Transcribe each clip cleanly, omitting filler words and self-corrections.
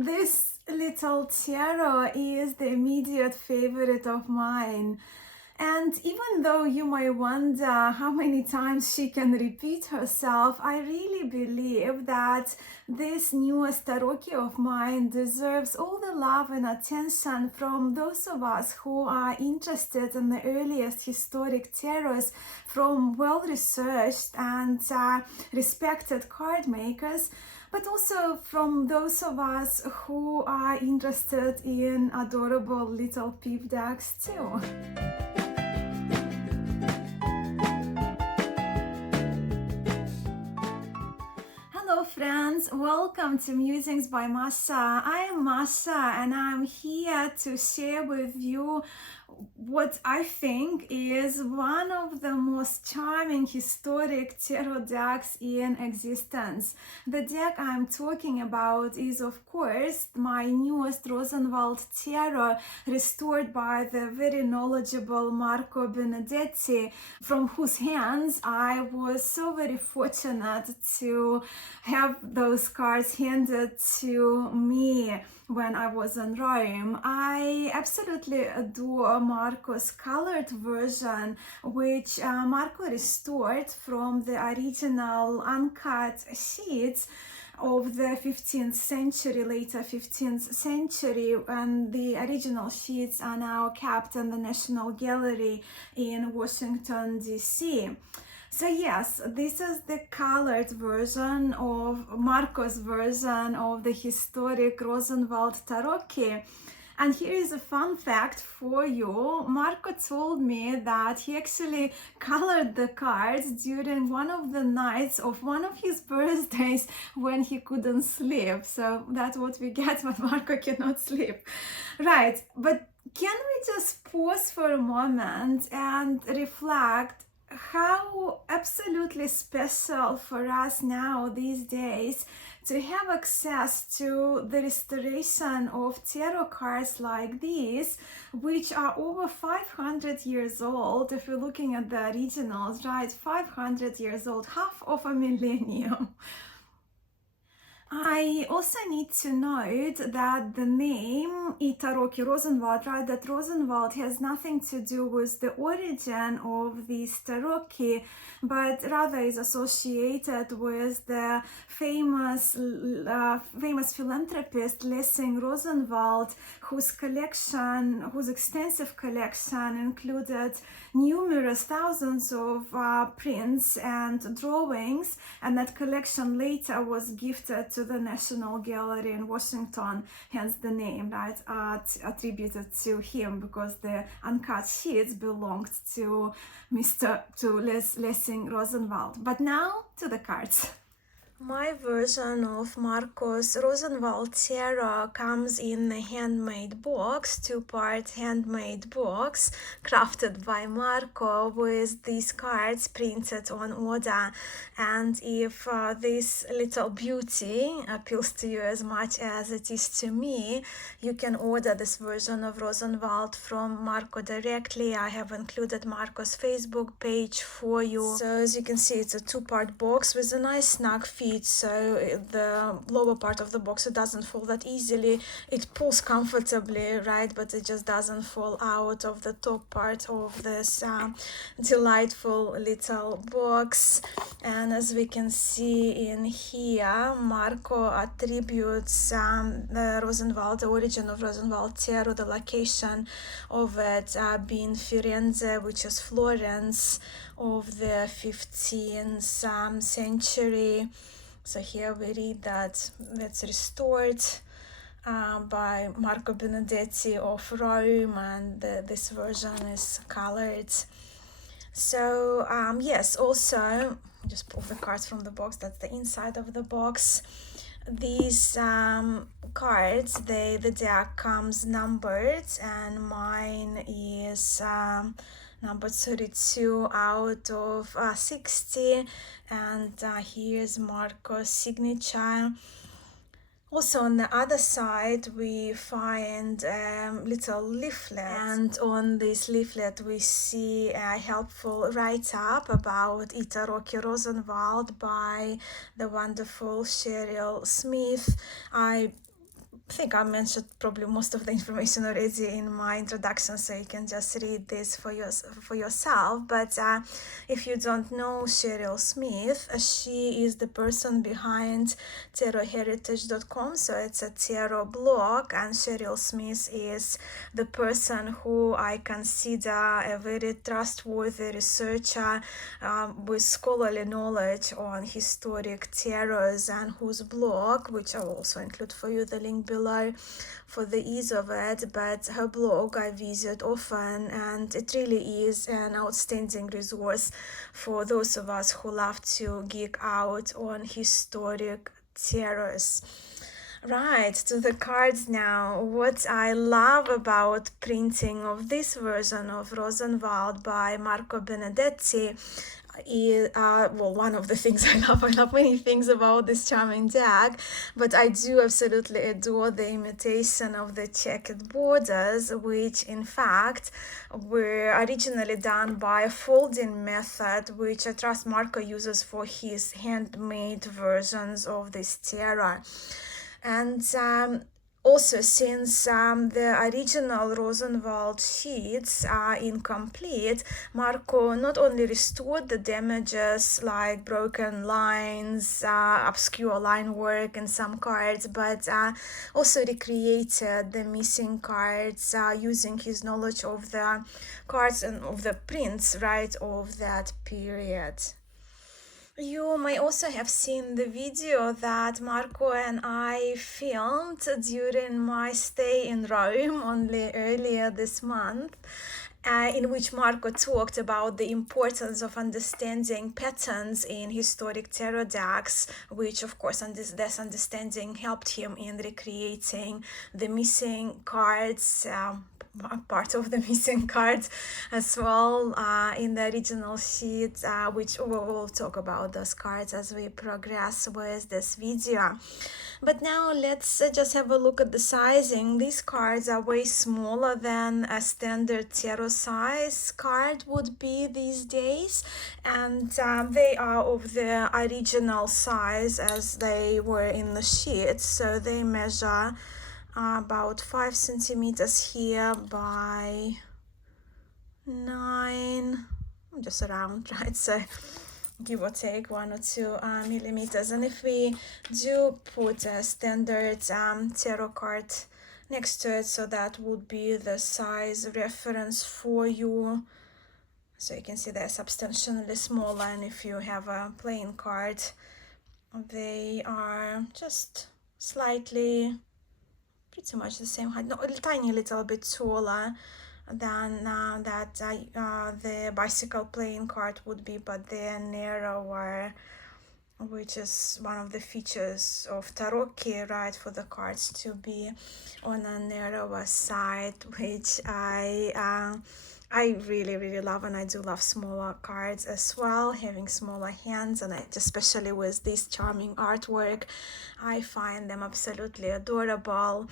This little tarot is the immediate favorite of mine. And even though you might wonder how many times she can repeat herself, I really believe that this newest tarocchi of mine deserves all the love and attention from those of us who are interested in the earliest historic tarots from well-researched and respected card makers, but also from those of us who are interested in adorable little peep decks too. Hello friends, welcome to Musings by Masha. I am Masha and I'm here to share with you what I think is one of the most charming historic tarot decks in existence. The deck I'm talking about is, of course, my newest Rosenwald Tarot, restored by the very knowledgeable Marco Benedetti, from whose hands I was so very fortunate to have those cards handed to me when I was in Rome. I absolutely adore Marco's colored version, which Marco restored from the original uncut sheets of the 15th century, later 15th century, and the original sheets are now kept in the National Gallery in Washington, D.C. So yes, this is the colored version of Marco's version of the historic Rosenwald Tarocchi. And here is a fun fact for you. Marco told me that he actually colored the cards during one of the nights of one of his birthdays when he couldn't sleep. So that's what we get when Marco cannot sleep. Right, but can we just pause for a moment and reflect how absolutely special for us now these days to have access to the restoration of tarot cards like these, which are over 500 years old. If we're looking at the originals, right, 500 years old, half of a millennium. I also need to note that the name Tarocchi Rosenwald, right, that Rosenwald has nothing to do with the origin of these tarocchi, but rather is associated with the famous philanthropist Lessing Rosenwald, whose extensive collection included numerous thousands of prints and drawings, and that collection later was gifted to the National Gallery in Washington, hence the name, right, attributed to him, because the uncut sheets belonged to Lessing Rosenwald. But now to the cards. My version of Marco's Rosenwald Tarot comes in a handmade box, two-part handmade box, crafted by Marco with these cards printed on order. And if this little beauty appeals to you as much as it is to me, you can order this version of Rosenwald from Marco directly. I have included Marco's Facebook page for you. So as you can see, it's a two-part box with a nice snug fit. So the lower part of the box, it doesn't fall that easily. It pulls comfortably, right, but it just doesn't fall out of the top part of this delightful little box. And as we can see in here, Marco attributes the Rosenwald, the origin of Rosenwald Tarot, the location of it being Firenze, which is Florence, of the 15th century. So here we read that it's restored by Marco Benedetti of Rome, and this version is colored. So yes, also just pull the cards from the box. That's the inside of the box. These cards, the deck comes numbered, and mine is number 32 out of 60, and here's Marco's signature. Also on the other side we find a little leaflet, and on this leaflet we see a helpful write-up about Tarocchi Rosenwald by the wonderful Cheryl Smith. I think I mentioned probably most of the information already in my introduction, so you can just read this for yourself. But if you don't know Cheryl Smith, she is the person behind tarot-heritage.com, so it's a tarot blog, and Cheryl Smith is the person who I consider a very trustworthy researcher with scholarly knowledge on historic tarots, and whose blog, which I will also include for you the link below for the ease of it, but her blog I visit often, and it really is an outstanding resource for those of us who love to geek out on historic tarots. Right, to the cards now. What I love about printing of this version of Rosenwald by Marco Benedetti is, well, one of the things I love many things about this charming deck, but I do absolutely adore the imitation of the checkered borders, which in fact were originally done by a folding method, which I trust Marco uses for his handmade versions of this tarot. And also, since the original Rosenwald sheets are incomplete, Marco not only restored the damages like broken lines, obscure line work in some cards, but also recreated the missing cards using his knowledge of the cards and of the prints, right, of that period. You may also have seen the video that Marco and I filmed during my stay in Rome only earlier this month, in which Marco talked about the importance of understanding patterns in historic tarot decks, which of course this understanding helped him in recreating the missing cards, part of the missing cards as well in the original sheet, which we'll talk about those cards as we progress with this video. But now let's just have a look at the sizing. These cards are way smaller than a standard tarot size card would be these days, and they are of the original size as they were in the sheet, so they measure about 5 centimeters here by 9, just around, right? So give or take 1 or 2 millimeters. And if we do put a standard tarot card next to it, so that would be the size reference for you. So you can see they're substantially smaller, and if you have a plain card, they are just slightly, pretty much the same height, no, a tiny little bit taller than the bicycle playing card would be, but they're narrower, which is one of the features of Tarocchi, right, for the cards to be on a narrower side, which I really love, and I do love smaller cards as well, having smaller hands, and especially with this charming artwork, I find them absolutely adorable.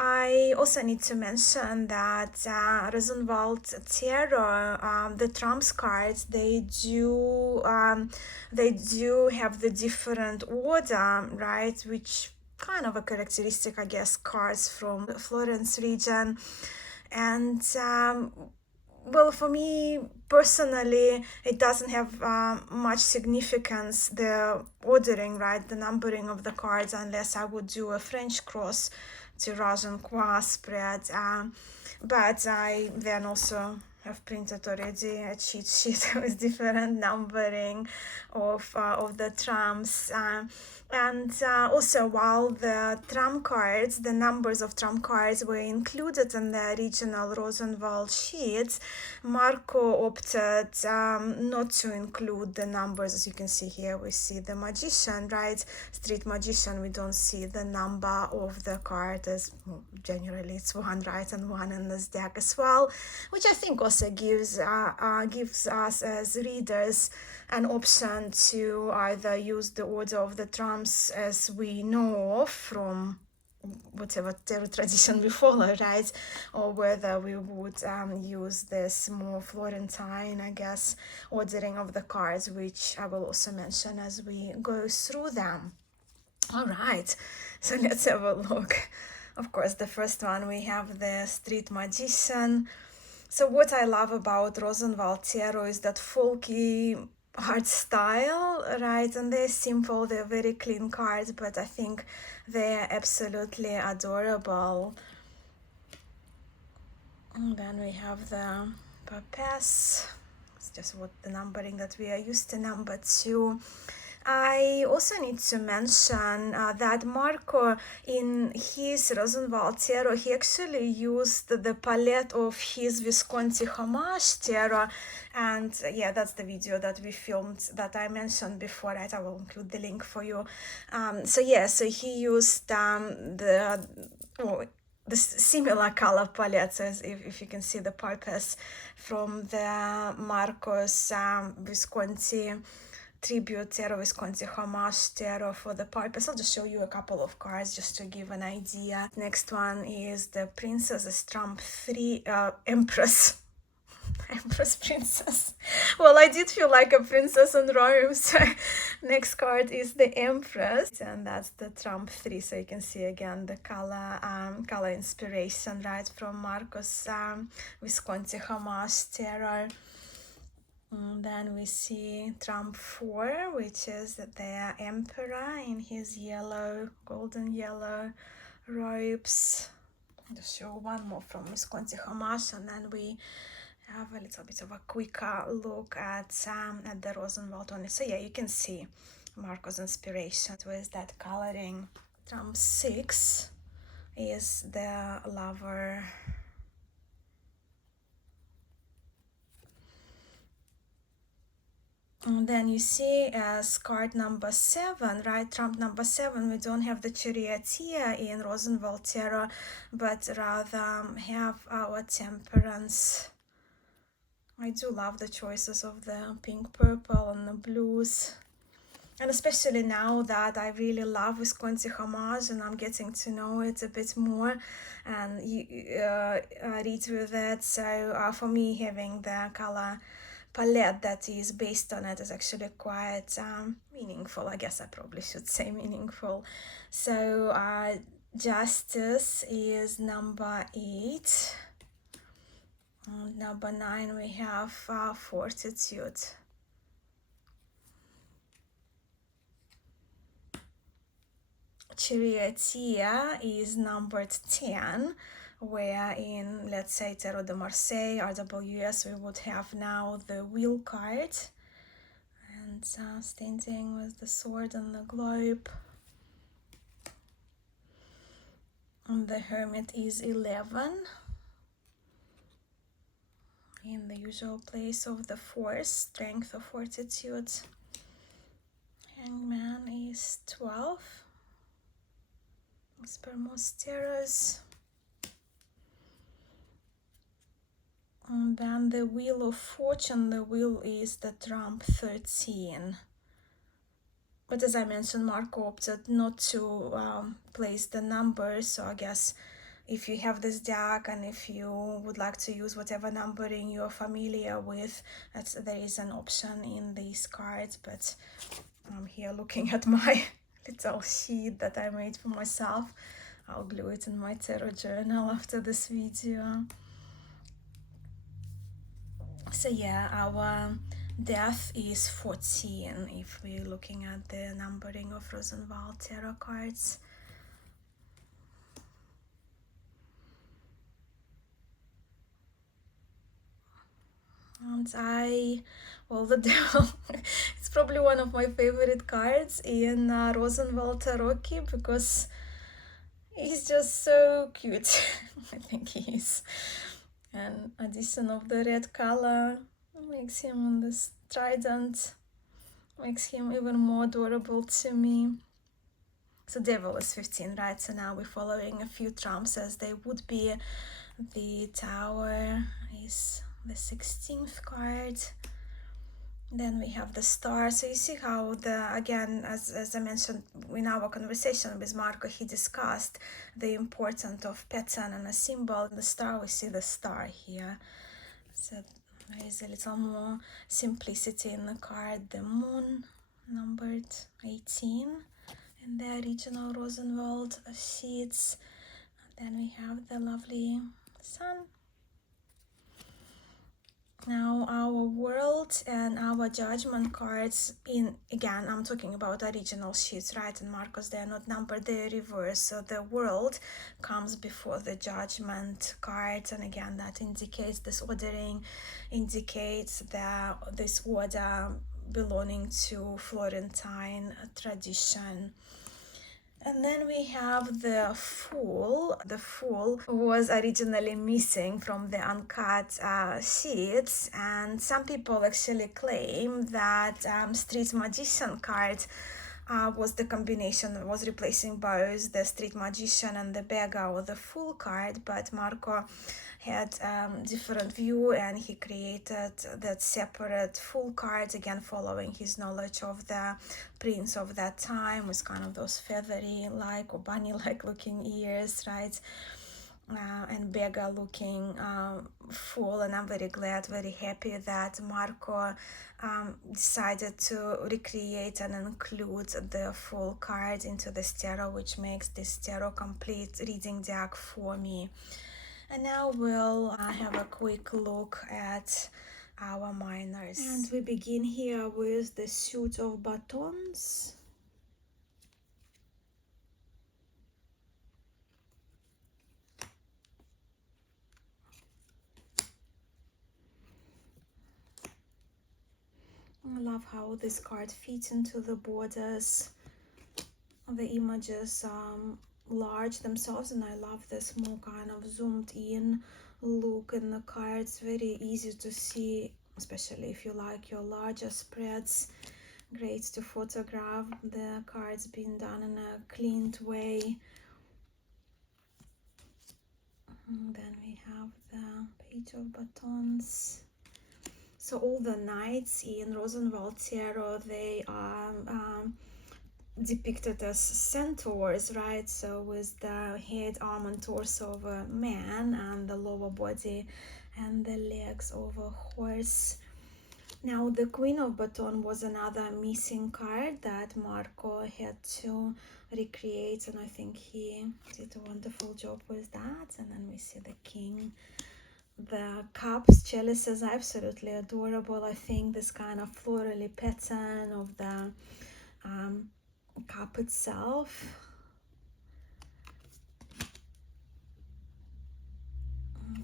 I also need to mention that Rosenwald Tarot, the trumps cards, they do have the different order, right, which kind of a characteristic, I guess, cards from the Florence region. And well, for me personally, it doesn't have much significance, the ordering, right, the numbering of the cards, unless I would do a French cross tirage and croix spread, but I then also have printed already a cheat sheet with different numbering of the trumps, and also, while the trump cards, the numbers of trump cards were included in the original Rosenwald sheets, Marco opted not to include the numbers. As you can see here, we see the magician, right, street magician, we don't see the number of the card, as generally it's 1, right, and 1 in this deck as well, which I think also gives us as readers an option to either use the order of the trumps as we know of from whatever tarot tradition we follow, right, or whether we would use this more Florentine, I guess, ordering of the cards, which I will also mention as we go through them. All right, so let's have a look. Of course, the first one we have the street magician. So what I love about Rosenwald Tarot is that folky art style, right? And they're simple, they're very clean cards, but I think they're absolutely adorable. And then we have the purpose. It's just what the numbering that we are used to, number 2. I also need to mention that Marco, in his Rosenwald Tarot, he actually used the palette of his Visconti Homage Tarot, and yeah, that's the video that we filmed that I mentioned before, right? I will include the link for you. So he used the similar color palette, as if you can see the purpose from the Marco's Visconti Tribute Tarot, Visconti Homage Tarot for the purpose. I'll just show you a couple of cards just to give an idea. Next one is the Princess Trump 3 Empress. Empress Princess. Well, I did feel like a princess in Rome. So next card is the Empress, and that's the Trump 3. So you can see again the color inspiration, right, from Marco's Visconti Homage Tarot. And then we see Trump 4, which is the Emperor in his yellow, golden yellow robes. I'll just show one more from Visconti Homage, and then we have a little bit of a quicker look at the Rosenwald one. So yeah, you can see Marco's inspiration with that coloring. Trump 6 is the lover. And then you see as card number 7, right? Trump number 7, we don't have the charioteer in Rosenwald Tarot, but rather have our temperance. I do love the choices of the pink, purple, and the blues. And especially now that I really love Visconti Homage and I'm getting to know it a bit more and read with it. So for me, having the color palette that is based on it is actually quite meaningful. I guess I probably should say meaningful. So Justice is number 8. Number 9 we have Fortitude. Charioteer is numbered 10, where in, let's say, Tarot de Marseille, RWS, we would have now the wheel card, and standing with the sword and the globe. And the Hermit is 11, in the usual place of the Force, Strength or Fortitude. Hangman is 12, as per most tarots. And then the Wheel of Fortune, the wheel is the Trump 13. But as I mentioned, Marco opted not to place the numbers, so I guess if you have this deck and if you would like to use whatever numbering you're familiar with, there is an option in these cards. But I'm here looking at my little sheet that I made for myself. I'll glue it in my tarot journal after this video. So yeah, our death is 14 if we're looking at the numbering of Rosenwald Tarot cards. And the devil, it's probably one of my favorite cards in Rosenwald Tarocchi because he's just so cute. I think he is. And addition of the red color makes him on this trident, makes him even more adorable to me. So devil is 15, right? So now we're following a few trumps as they would be. The tower is the 16th card. Then we have the star. So you see how again, as I mentioned in our conversation with Marco, he discussed the importance of pattern and a symbol. The star, we see the star here. So there is a little more simplicity in the card. The moon, numbered 18, in the original Rosenwald sheets. Then we have the lovely sun. Now our world and our judgment cards, again, I'm talking about original sheets, right? And Marcos, they're not numbered, they're reversed. So the world comes before the judgment cards. And again, that indicates this ordering, indicates that this order belonging to Florentine tradition. And then we have the Fool. The Fool was originally missing from the uncut sheets, and some people actually claim that Street Magician card was the combination, was replacing both the Street Magician and the Beggar or the Fool card, but Marco had different view, and he created that separate Fool cards, again following his knowledge of the prince of that time with kind of those feathery like or bunny like looking ears, right? And Beggar looking Fool. And I'm very glad, very happy that Marco decided to recreate and include the Fool card into this tarot, which makes this tarot complete reading deck for me. And now we'll have a quick look at our minors. And we begin here with the suit of batons. I love how this card fits into the borders of the images large themselves, and I love this more kind of zoomed in look in the cards. Very easy to see, especially if you like your larger spreads. Great to photograph the cards being done in a cleaned way. And then we have the page of batons. So all the knights in Rosenwald Tarot, they are depicted as centaurs, right? So with the head, arm and torso of a man and the lower body and the legs of a horse. Now the Queen of Baton was another missing card that Marco had to recreate, and I think he did a wonderful job with that. And then we see the king. The cups, chalices are absolutely adorable. I think this kind of florally pattern of the cup itself.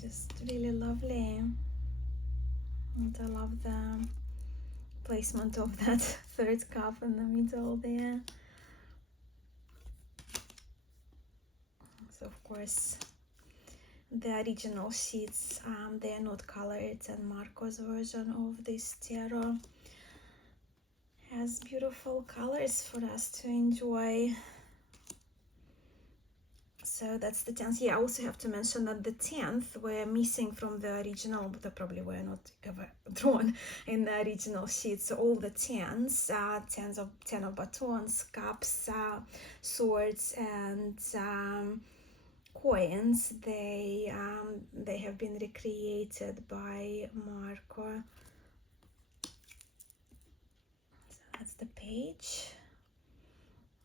Just really lovely. And I love the placement of that third cup in the middle there. So of course the original sheets, they are not colored, and Marco's version of this tarot has beautiful colors for us to enjoy. So that's the 10th. Yeah, I also have to mention that the 10th were missing from the original, but they probably were not ever drawn in the original sheet. So all the 10s, 10 of batons, cups, swords, and coins, they have been recreated by Marco. So that's the page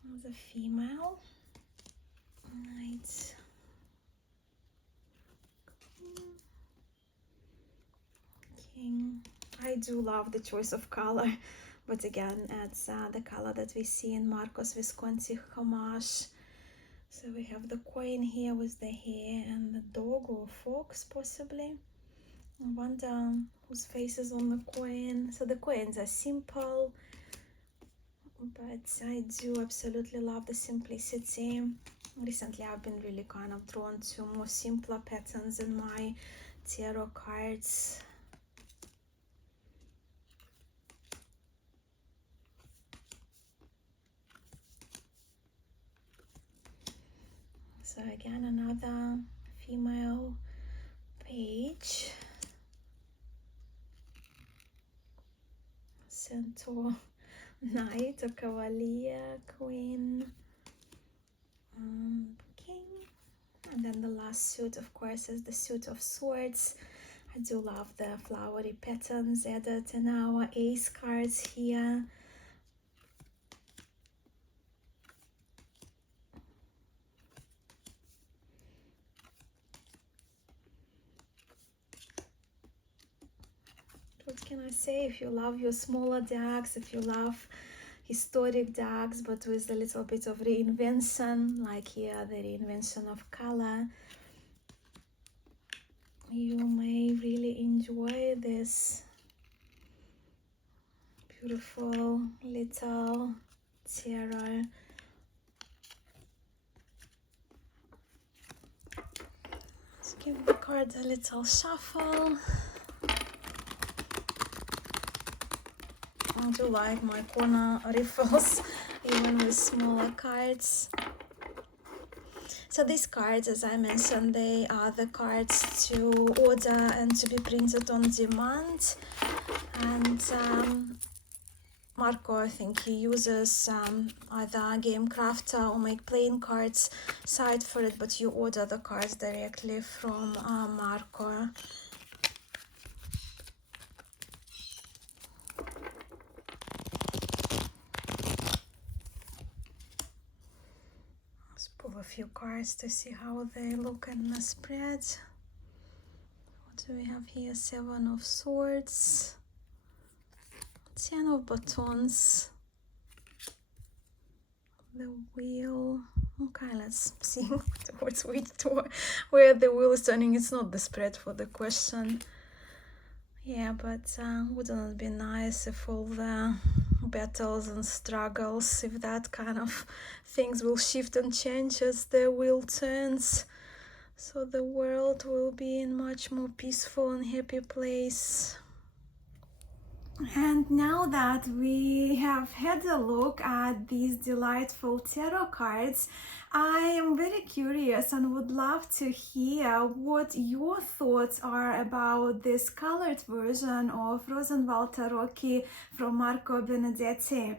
of the female. Right. King. I do love the choice of color, but again, it's the color that we see in Marco's Visconti homage. So we have the coin here with the hare and the dog or fox, possibly. I wonder whose face is on the coin. So the coins are simple, but I do absolutely love the simplicity. Recently I've been really kind of drawn to more simpler patterns in my tarot cards. So again, another female page. Centaur, knight, or cavalier, queen, king. And then the last suit, of course, is the suit of swords. I do love the flowery patterns added in our ace cards here. what can I say? If you love your smaller decks, if you love historic decks, but with a little bit of reinvention, like here, the reinvention of color, you may really enjoy this beautiful little tarot. Let's give the cards a little shuffle. I do like my corner riffles, even with smaller cards. So these cards, as I mentioned, they are the cards to order and to be printed on demand. And Marco, I think he uses either Game Crafter or Make Playing Cards site for it, but you order the cards directly from Marco. Let's pull a few cards to see how they look in the spread. What do we have here? 7 of Swords, 10 of Batons, the Wheel. Okay, let's see towards which door, where the wheel is turning. It's not the spread for the question. Yeah, but wouldn't it be nice if all the battles and struggles, if that kind of things will shift and change as the wheel turns, so the world will be in much more peaceful and happy place. And now that we have had a look at these delightful tarot cards, I am very curious and would love to hear what your thoughts are about this colored version of Rosenwald Tarocchi from Marco Benedetti.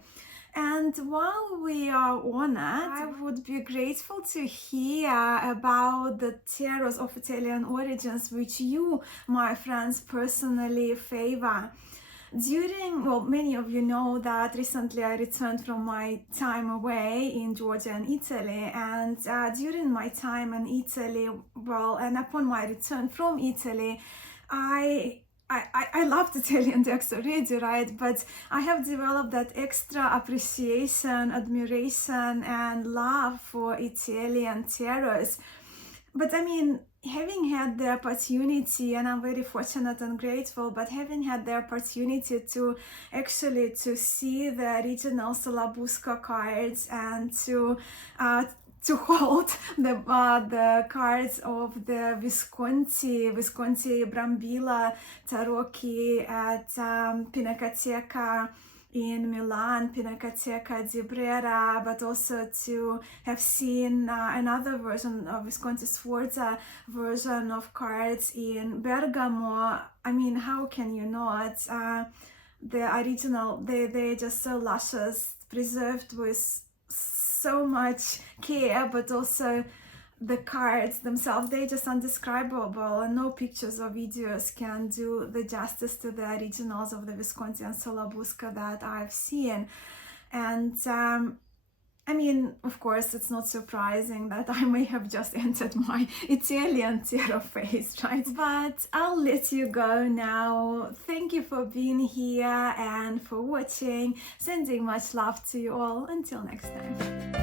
And while we are on it, I would be grateful to hear about the tarots of Italian origins which you, my friends, personally favor. Many of you know that recently I returned from my time away in Georgia and Italy, and during my time in Italy, and upon my return from Italy, I loved Italian decks already, right? But I have developed that extra appreciation, admiration, and love for Italian tarots. But I mean, having had the opportunity, and I'm very fortunate and grateful, but having had the opportunity to actually to see the original Solabusca cards and to hold the cards of the Visconti Brambilla Tarocchi at Pinacoteca in Milan, Pinacoteca di Brera, but also to have seen another version of Visconti Sforza version of cards in Bergamo. I mean, how can you not? The original, they're just so luscious, preserved with so much care, but also the cards themselves, they're just indescribable, and no pictures or videos can do the justice to the originals of the Visconti and Solabusca that I've seen. And I mean, of course, it's not surprising that I may have just entered my Italian tarot phase, right? But I'll let you go now. Thank you for being here and for watching. Sending much love to you all. Until next time.